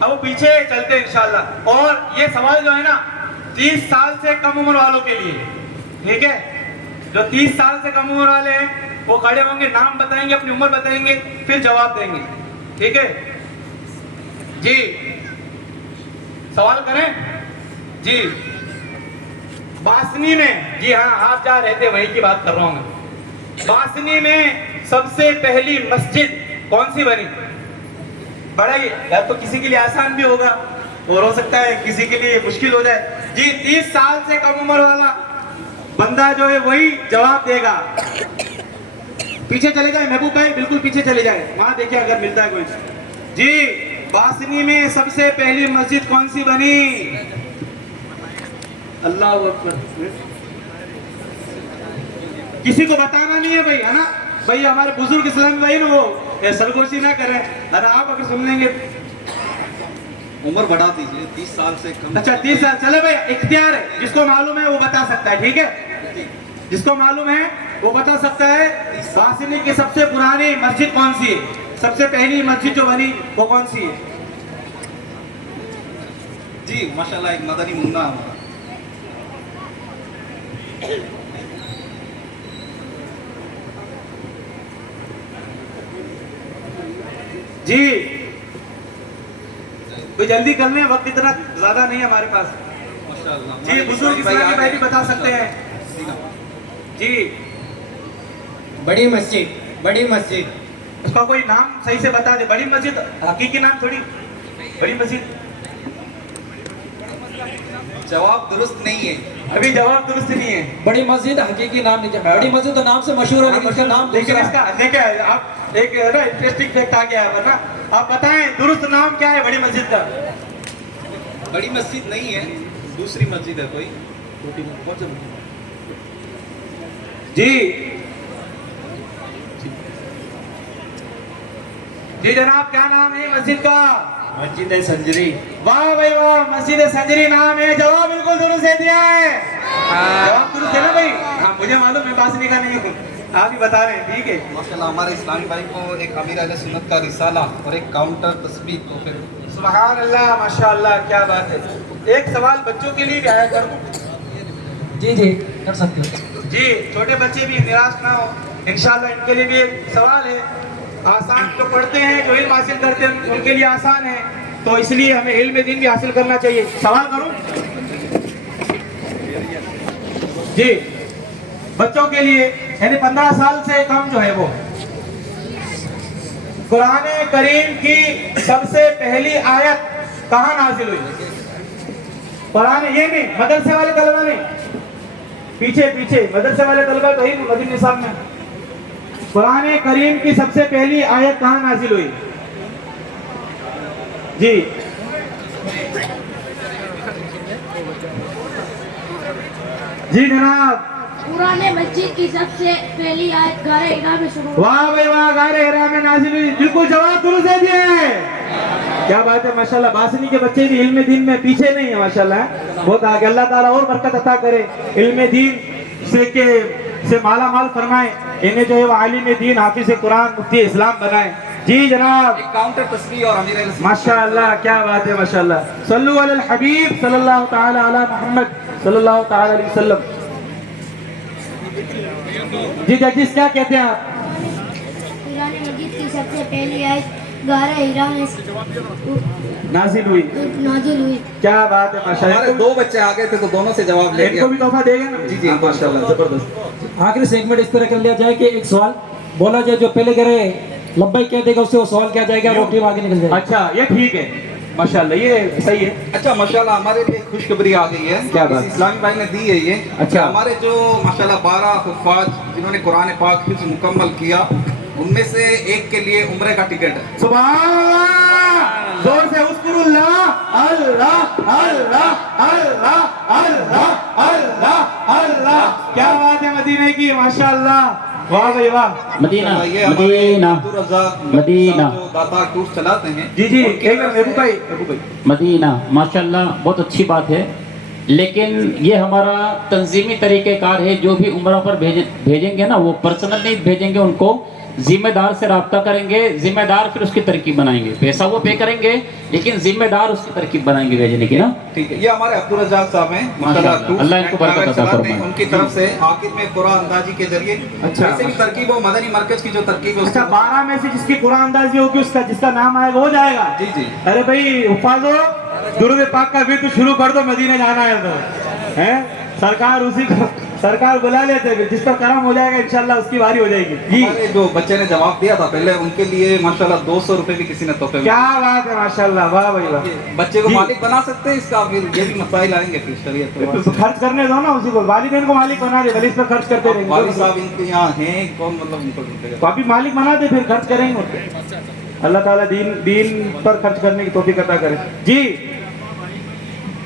اب وہ پیچھے چلتے ہیں انشاءاللہ. اور یہ سوال جو ہے نا 30 سال سے کم عمر والوں کے لیے, ٹھیک ہے, جو 30 سال سے کم عمر والے ہیں وہ کھڑے ہوں گے, نام بتائیں گے, اپنی عمر بتائیں گے, پھر جواب دیں گے, ٹھیک ہے جی. سوال کریں جی. باسنی میں, جی ہاں آپ جہاں رہتے وہیں کی بات کر رہا ہوں میں. باسنی میں سب سے پہلی مسجد کون سی بنی؟ بڑا ہی, یا تو کسی کے لیے آسان بھی ہوگا اور ہو سکتا ہے کسی کے لیے مشکل ہو جائے. جی 30 سال سے کم عمر والا بندہ جو ہے وہی جواب دے گا. پیچھے چلے جائے محبوب بھائی, بالکل پیچھے چلے جائے, وہاں دیکھیں اگر ملتا ہے کوئی. جی باسنی میں سب سے پہلی مسجد کون سی بنی؟ اللہ اکبر. کسی کو بتانا نہیں ہے بھائی, ہے نا بھائی, ہمارے بزرگ اسلام بھائی نا وہ سرگوشی نہ کریں. ارے آپ اگر سن لیں گے عمر بڑھا دیجئے 30 سال سے کم. اچھا 30 سال, چلے بھائی اختیار ہے, جس کو معلوم ہے وہ بتا سکتا ہے, ٹھیک ہے, جس کو معلوم ہے وہ بتا سکتا ہے. باسنی کی سب سے پرانی مسجد کون سی ہے, سب سے پہلی مسجد جو بنی وہ کون سی ہے؟ جی ماشاءاللہ ایک مدنی منا ہمارا. جی کوئی جلدی کر لیں, وقت اتنا زیادہ نہیں ہے ہمارے پاس. جی بزرگ اسلامی بھائی بھی بتا سکتے ہیں. جی بڑی مسجد, بڑی مسجد. اس کا کوئی نام صحیح سے بتا دے. بڑی مسجد حقیقی نام تھوڑی, بڑی مسجد. جواب درست نہیں ہے, ابھی جواب درست نہیں ہے. بڑی مسجد حقیقی نام نہیں, بڑی مسجد تو نام سے مشہور ہے لیکن اس کا نام لیکن دوسرا اس کا دیکھیں آپ ایک انٹرسٹنگ فیکٹ آ گیا ہے نا. آپ بتائیں درست نام کیا ہے بڑی مسجد کا؟ بڑی مسجد نہیں ہے, دوسری مسجد ہے کوئی. جی جی جناب کیا نام ہے مسجد کا؟ مسجد سنجری. واہ بھائی واہ, مسجد سنجری نام ہے. جواب بالکل درست ہے دیا ہے. جواب درست ہے نا بھائی؟ ہاں مجھے معلوم ہے باسنی کا نہیں ہوں, آپ ہی بتا رہے ہیں, ٹھیک ہے. ماشاءاللہ ہمارے اسلامی بھائی کو ایک امیر اہل سنت کا رسالہ اور ایک کاؤنٹر تسبیح تو پھر سبحان اللہ, ماشاءاللہ کیا بات ہے. ایک سوال بچوں کے لیے بھی آیا کر دوں. جی جی کر سکتے ہو. جی چھوٹے بچے بھی نراش نہ ہو, انشاءاللہ ان کے لیے بھی ایک سوال ہے. آسان جو پڑھتے ہیں, جو علم حاصل کرتے ہیں ان کے لیے آسان ہے, تو اس لیے ہمیں علم دین بھی حاصل کرنا چاہیے. سوال کروں جی بچوں کے لیے, یعنی 15 سال سے کم جو ہے وہ, قرآن کریم کی سب سے پہلی آیت کہاں نازل ہوئی؟ قرآن یہ نہیں, مدرسے والے طلبہ نہیں, پیچھے مدرسے والے طلبہ تو ہی مدنی نصاب میں. قرآن کریم کی سب سے پہلی آیت کہاں نازل ہوئی؟ جی جی جناب. قرآن مجید کی سب سے پہلی آیت غار ہرا میں شروع. واہ بھائی واہ, غار ہرا میں نازل ہوئی. بالکل جواب درست دے دیے. کیا بات ہے ماشاءاللہ. باسنی کے بچے بھی علم دین میں پیچھے نہیں ہیں ماشاءاللہ, بہت آگے. اللہ تعالیٰ اور برکت عطا کرے, علم دین سے مالا مال فرمائے, انہیں جو ہے وہ عالم دین, حافظ قرآن, مفتی اسلام بنائے. جی جناب ایک کاؤنٹر تسبیح اور امیر اہل سنت. ماشاءاللہ کیا بات ہے ماشاءاللہ. صلو علی الحبیب صلی اللہ تعالی علی محمد صلی اللہ تعالی علیہ وسلم. جی ججز کیا کہتے ہیں آپ؟ قرآن مجید کی سب سے پہلی آیت 11 ہجری میں نازل ہوئی. نازل ہوئی. کیا بات ہے ماشاءاللہ. ہمارے دو بچے آ گئے تھے تو دونوں سے جواب لے ان کو بھی تحفہ دے گا نا؟ جی جی ماشاءاللہ زبردست. آخری سیگمنٹ اس طرح کر لیا جائے کہ ایک سوال بولا جائے، جو پہلے کرے لبیک کہہ دے گا، اس سے وہ سوال کیا جائے گا، وہ ٹیم آگے نکل جائے گا. اچھا یہ ٹھیک ہے ماشاءاللہ، یہ صحیح ہے. اچھا ماشاءاللہ ہمارے لیے خوشخبری آ گئی ہے. کیا بات؟ کسی اسلامی بھائی نے دی ہے یہ. اچھا. ہمارے جو ماشاءاللہ 12 حفاظ جنہوں نے قرآن پاک حفظ مکمل کیا، ان میں سے ایک کے لیے عمرے کا ٹکٹ ہے. سبحان اللہ. زور سے اذکر اللہ. اللہ اللہ اللہ اللہ اللہ اللہ. کیا بات ہے مدینے کی ماشاءاللہ. واہ بھائی واہ. مدینہ یہ ہمارے مدینہ عبدالرزاق مدینہ. جو داتا ٹور چلاتے ہیں. جی جی ایک ابو بھائی مدینہ ماشاءاللہ بہت اچھی بات ہے، لیکن یہ ہمارا تنظیمی طریقہ کار ہے. جو بھی عمرہ پر بھیجیں گے نا، وہ پرسنل نہیں بھیجیں گے، ان کو ذمہ دار سے رابطہ کریں گے. ذمہ دار پھر اس کی ترکیب بنائیں گے. پیسہ وہ پے کریں گے لیکن ذمہ دار اس کی ترکیب بنائیں گے بھیجنے کی نا. ٹھیک ہے. یہ ہمارے عبدالرزاق صاحب ہیں ماشاءاللہ. اللہ ان کو برکت عطا فرمائے. ان کی طرف سے عاقب میں قرآن اندازی کے ذریعے اچھا. ویسے بھی ترکیب و مدنی مرکز کی جو ترکیب ہے اس اچھا 12 میں سے جس کی قرآن اندازی ہوگی اس کا جس کا نام آئے گا وہ جائے گا. جی جی. ارے بھائی حفاظو درود پاک کا بھی تو شروع کر دو، مدینے جانا ہے تو ہیں. سرکار اسی کو سرکار بلا لیتے ہیں، جس پر کرم ہو جائے گا انشاءاللہ اس کی باری ہو جائے گی. جی ہمارے جو بچے نے جواب دیا تھا پہلے، ان کے لیے ماشاءاللہ 200 روپے بھی کسی نے تحفے میں. کیا بات ہے ماشاءاللہ. واہ بھائی واہ. بچے کو جی. مالک بنا سکتے ہیں اس کا، پھر یہ بھی مسائل آئیں گے پھر شریعت کے بعد. تو خرچ کرنے دو نا اسی کو، والدین کو مالک بنا دے، بھلے اس پر خرچ کرتے رہیں گے. والد صاحب ان کے یہاں ہیں کون، مطلب ان کو ڈھونڈے گا. تو ابھی مالک بنا دے پھر خرچ کریں گے. اللہ تعالیٰ دین پر خرچ کرنے کی توفیق عطا کرے. جی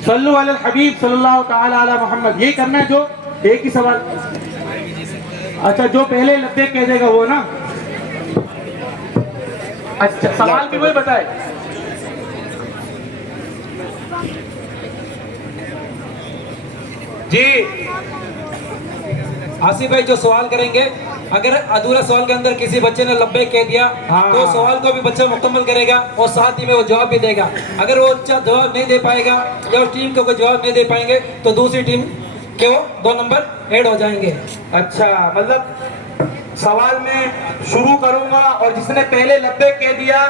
صلو علی الحبیب صلی اللہ تعالی علی محمد. یہی کرنا ہے. جو ایک ہی سوال. اچھا جو پہلے لبیک کہہ دے گا وہ نا. اچھا سوال بھی وہی بتائے. جی آصف بھائی جو سوال کریں گے، اگر ادھورا سوال کے اندر کسی بچے نے لبیک کہہ دیا تو سوال کو بھی بچہ مکمل کرے گا اور ساتھ ہی میں وہ جواب بھی دے گا. اگر وہ بچہ جواب نہیں دے پائے گا یا اس ٹیم کو کوئی جواب نہیں دے پائیں گے تو دوسری ٹیم کے وہ 2 نمبر ایڈ ہو جائیں گے. اچھا مطلب سوال میں شروع کروں گا اور جس نے پہلے لبیک کہہ دیا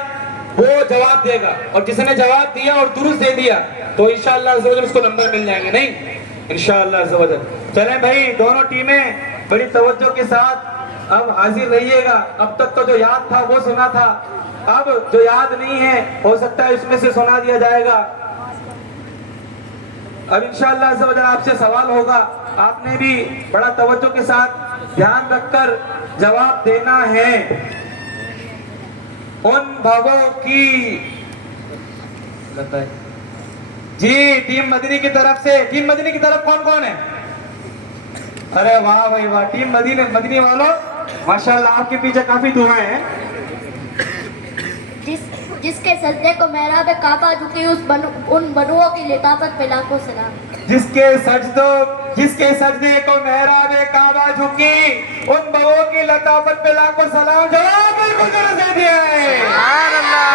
وہ جواب دے گا، اور جس نے جواب دیا اور درست دے دیا تو انشاءاللہ عز و جل اس کو نمبر مل جائیں گے. نہیں انشاءاللہ عز و جل. چلیں بھائی دونوں ٹیمیں بڑی توجہ کے ساتھ اب حاضر رہیے گا. اب تک تو جو یاد تھا وہ سنا تھا، اب جو یاد نہیں ہے ہو سکتا ہے اس میں سے سنا دیا جائے گا. اب انشاءاللہ عز و جل آپ سے سوال ہوگا، آپ نے بھی بڑا توجہ کے ساتھ دھیان رکھ کر جواب دینا ہے. ان بھووں کی جی ٹیم مدنی کی طرف سے. ٹیم مدنی کی طرف کون کون ہے؟ ارے واہ بھائی واہ. ٹیم مدنی والوں ماشاءاللہ آپ کے پیچھے کافی دعائیں ہیں. جس کے سجدے کو محراب کعبہ جھکی ان بنوؤں کی لطافت پہ لاکھوں سلام. جس کے سجدے کو محراب کعبہ جھکی ان بنوؤں کی لطافت پہ لاکھوں سلام. جواب بالکل درست دے دیا ہے. سبحان اللہ.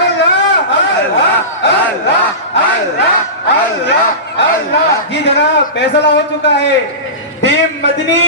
اللہ اللہ اللہ اللہ اللہ. جی جناب فیصلہ ہو چکا ہے. ٹیم مدنی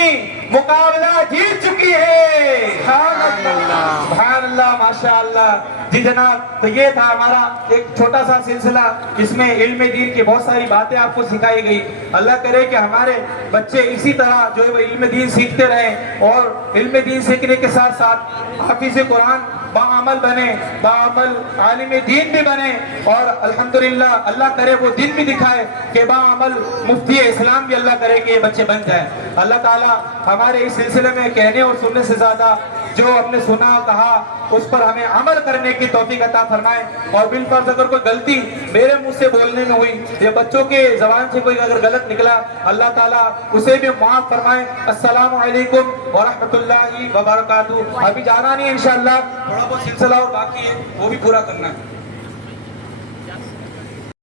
مقابلہ جیت چکی ہے. سبحان اللہ ماشاءاللہ. جی جناب تو یہ تھا ہمارا ایک چھوٹا سا سلسلہ جس میں علم دین کی بہت ساری باتیں آپ کو سکھائی گئی. اللہ کرے کہ ہمارے بچے اسی طرح جو ہے وہ علم دین سیکھتے رہیں اور علم دین سیکھنے کے ساتھ ساتھ حافظ قرآن باعمل بنے، باعمل عالم دین بھی بنے اور الحمدللہ اللہ کرے وہ دن بھی دکھائے کہ باعمل مفتی اسلام بھی اللہ کرے کہ یہ بچے بن جائیں. اللہ تعالیٰ ہمارے اس سلسلے میں کہنے اور سننے سے زیادہ جو ہم نے سنا کہا اس پر ہمیں عمل کرنے کی توفیق عطا فرمائے. اور بالفرض اگر کوئی غلطی میرے منہ سے بولنے میں ہوئی یا بچوں کے زبان سے کوئی اگر غلط نکلا اللہ تعالیٰ اسے بھی معاف فرمائے. السلام علیکم ورحمۃ اللہ وبرکاتہ. ابھی جانا نہیں انشاءاللہ، تھوڑا بہت سلسلہ اور باقی ہے وہ بھی پورا کرنا ہے.